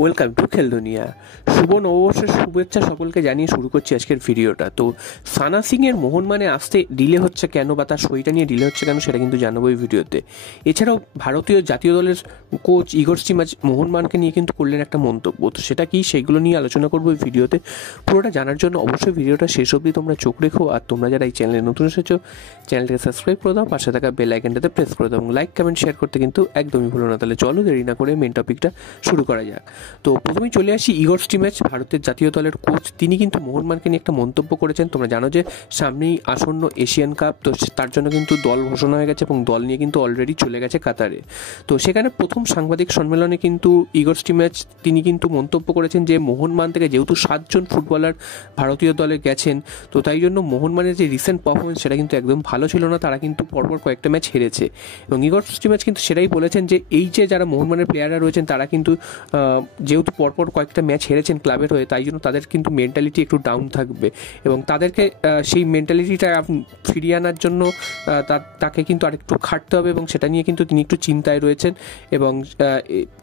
Welcome to খেল দুনিয়া। শুভ নববর্ষের শুভেচ্ছা সকলকে জানিয়ে শুরু করছি আজকের ভিডিওটা। তো সানা সিংয়ের মোহনবাগানে আসতে ডিলে হচ্ছে কেন বা তার সইটা নিয়ে ডিলে হচ্ছে কেন সেটা কিন্তু জানাবো এই ভিডিওতে। এছাড়াও ভারতীয় জাতীয় দলের কোচ ইগর স্টিমাচ মোহনবাগানকে নিয়ে কিন্তু করলেন একটা মন্তব্য, তো সেটা কি সেইগুলো নিয়ে আলোচনা করবো এই ভিডিওতে। পুরোটা জানার জন্য অবশ্যই ভিডিওটা শেষ অবধি তোমরা চোখ রেখো। আর তোমরা যারা এই চ্যানেলে নতুন এসেছো চ্যানেলটাকে সাবস্ক্রাইব করে দাও, পাশে থাকা বেল আইকনটাতে প্রেস করে দাও এবং লাইক কমেন্ট শেয়ার করতে কিন্তু একদমই ভুলো না। তাহলে চলো দেরি না করে মেন টপিকটা শুরু করা যাক। তো প্রথমেই চলে আসি ইগর স্টিমাচ, ভারতের জাতীয় দলের কোচ। তিনি কিন্তু মোহনবাগানকে নিয়ে একটা মন্তব্য করেছেন। তোমরা জানো যে সামনেই আসন্ন এশিয়ান কাপ, তো তার জন্য কিন্তু দল ঘোষণা হয়ে গেছে এবং দল নিয়ে কিন্তু অলরেডি চলে গেছে কাতারে। তো সেখানে প্রথম সাংবাদিক সম্মেলনে কিন্তু ইগর স্টিমাচ তিনি কিন্তু মন্তব্য করেছেন যে মোহনবাগান থেকে যেহেতু 7জন ফুটবলার ভারতীয় দলে গেছেন, তো তাই জন্য মোহনবাগানের যে রিসেন্ট পারফরমেন্স সেটা কিন্তু একদম ভালো ছিল না, তারা কিন্তু পরপর কয়েকটা ম্যাচ হেরেছে। এবং ইগর স্টিমাচ কিন্তু সেটাই বলেছেন যে এই যে যারা মোহনবাগানের প্লেয়াররা রয়েছেন তারা কিন্তু যেহেতু পরপর কয়েকটা ম্যাচ হেরেছেন ক্লাবের হয়ে, তাই জন্য তাদের কিন্তু মেন্টালিটি একটু ডাউন থাকবে এবং তাদেরকে সেই মেন্টালিটিটা ফিরিয়ে আনার জন্য তাকে কিন্তু আরেকটু খাটতে হবে এবং সেটা নিয়ে কিন্তু তিনি একটু চিন্তায় রয়েছেন। এবং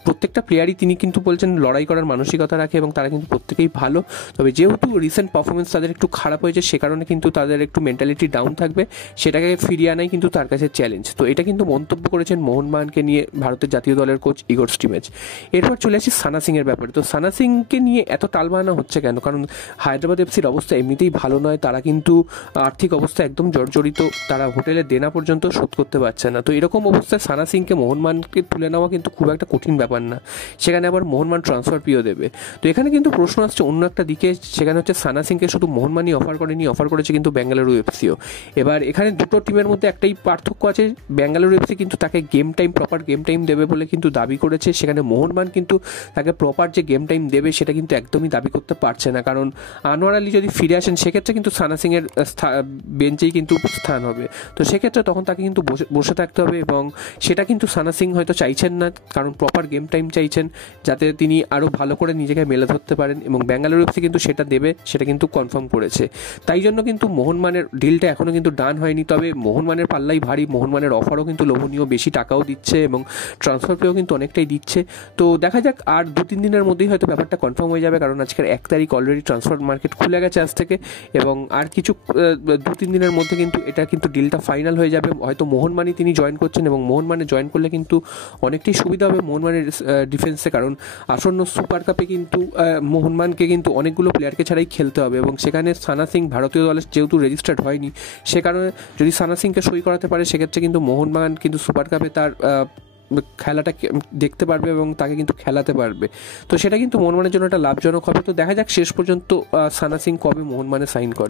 প্রত্যেকটা প্লেয়ারই তিনি কিন্তু বলছেন লড়াই করার মানসিকতা রাখে এবং তারা কিন্তু প্রত্যেকেই ভালো, তবে যেহেতু রিসেন্ট পারফরমেন্স তাদের একটু খারাপ হয়েছে সে কারণে কিন্তু তাদের একটু মেন্টালিটি ডাউন থাকবে, সেটাকে ফিরিয়ে আনাই কিন্তু তার কাছে চ্যালেঞ্জ। তো এটা কিন্তু মন্তব্য করেছেন মোহনবাগানকে নিয়ে ভারতের জাতীয় দলের কোচ ইগর স্টিমাচ। এরপর চলে আসি সানা সিংয়ের ব্যাপারে। তো সানা সিংকে নিয়ে এত টালবাহানা হচ্ছে কেন? কারণ হায়দ্রাবাদ এফসির অবস্থা এমনিতেই ভালো নয়, তারা কিন্তু আর্থিক অবস্থা একদম জর্জরিত, তারা হোটেলের দেনা পর্যন্ত শোধ করতে পারছে না। তো এরকম অবস্থায় সানা সিংকে মোহনবাগানকে তুলে নেওয়া কিন্তু খুব একটা কঠিন ব্যাপার না, সেখানে আবার মোহনবাগান ট্রান্সফার ফিও দেবে। তো এখানে কিন্তু প্রশ্ন আসছে অন্য একটা দিকে, সেখানে হচ্ছে সানা সিংকে শুধু মোহনবাগানই অফার করেনি, অফার করেছে কিন্তু বেঙ্গালুরু এফসিও। এবার এখানে দুটো টিমের মধ্যে একটাই পার্থক্য আছে, বেঙ্গালুরু এফসি কিন্তু তাকে প্রপার গেম টাইম দেবে বলে কিন্তু দাবি করেছে, সেখানে মোহনবাগান কিন্তু তাকে প্রপার যে গেম টাইম দেবে সেটা কিন্তু একদমই দাবি করতে পারছে না। কারণ আনোয়ার আলী যদি ফিরে আসেন সেক্ষেত্রে কিন্তু সানা সিংয়ের বেঞ্চেই কিন্তু স্থান হবে, তো সেক্ষেত্রে তখন তাকে কিন্তু বসে থাকতে হবে এবং সেটা কিন্তু সানা সিং হয়তো চাইছেন না, কারণ প্রপার গেম টাইম চাইছেন যাতে তিনি আরও ভালো করে নিজেকে মেলে ধরতে পারেন এবং বেঙ্গালুরু এফসি কিন্তু সেটা দেবে, সেটা কিন্তু কনফার্ম করেছে। তাই জন্য কিন্তু মোহনবাগানের ডিলটা এখনও কিন্তু ডান হয়নি, তবে মোহনবাগানের পাল্লাই ভারী, মোহনবাগানের অফারও কিন্তু লোভনীয়, বেশি টাকাও দিচ্ছে এবং ট্রান্সফার ফিও কিন্তু অনেকটাই দিচ্ছে। তো দেখা যাক, আর 2-3 দিনের মধ্যেই হয়তো ব্যাপারটা কনফার্ম হয়ে যাবে, কারণ আজকের 1 তারিখ, অলরেডি ট্রান্সফার মার্কেট খুলে গেছে আজ থেকে এবং আর কিছু 2-3 দিনের মধ্যে কিন্তু এটা কিন্তু ডিলটা ফাইনাল হয়ে যাবে। হয়তো মোহনবাগানই তিনি জয়েন করছেন এবং মোহনবাগানে জয়েন করলে কিন্তু অনেকটাই সুবিধা হবে মোহনবাগানের ডিফেন্সে, কারণ আসন্ন সুপার কাপে কিন্তু মোহনবাগানকে কিন্তু অনেকগুলো প্লেয়ারকে ছাড়াই খেলতে হবে এবং সেখানে সানা সিং ভারতীয় দলে যেহেতু রেজিস্টার্ড হয়নি, সে কারণে যদি সানা সিংকে সই করাতে পারে সেক্ষেত্রে কিন্তু মোহনবাগান কিন্তু সুপার কাপে তার খেলাটা দেখতে পারবে এবং তাকে কিন্তু খেলাতে পারবে। তো সেটা কিন্তু মোহনবাগানের জন্য একটা লাভজনক হবে। তো দেখা যাক শেষ পর্যন্ত সানা সিং কবে মোহনবাগানে সাইন করে।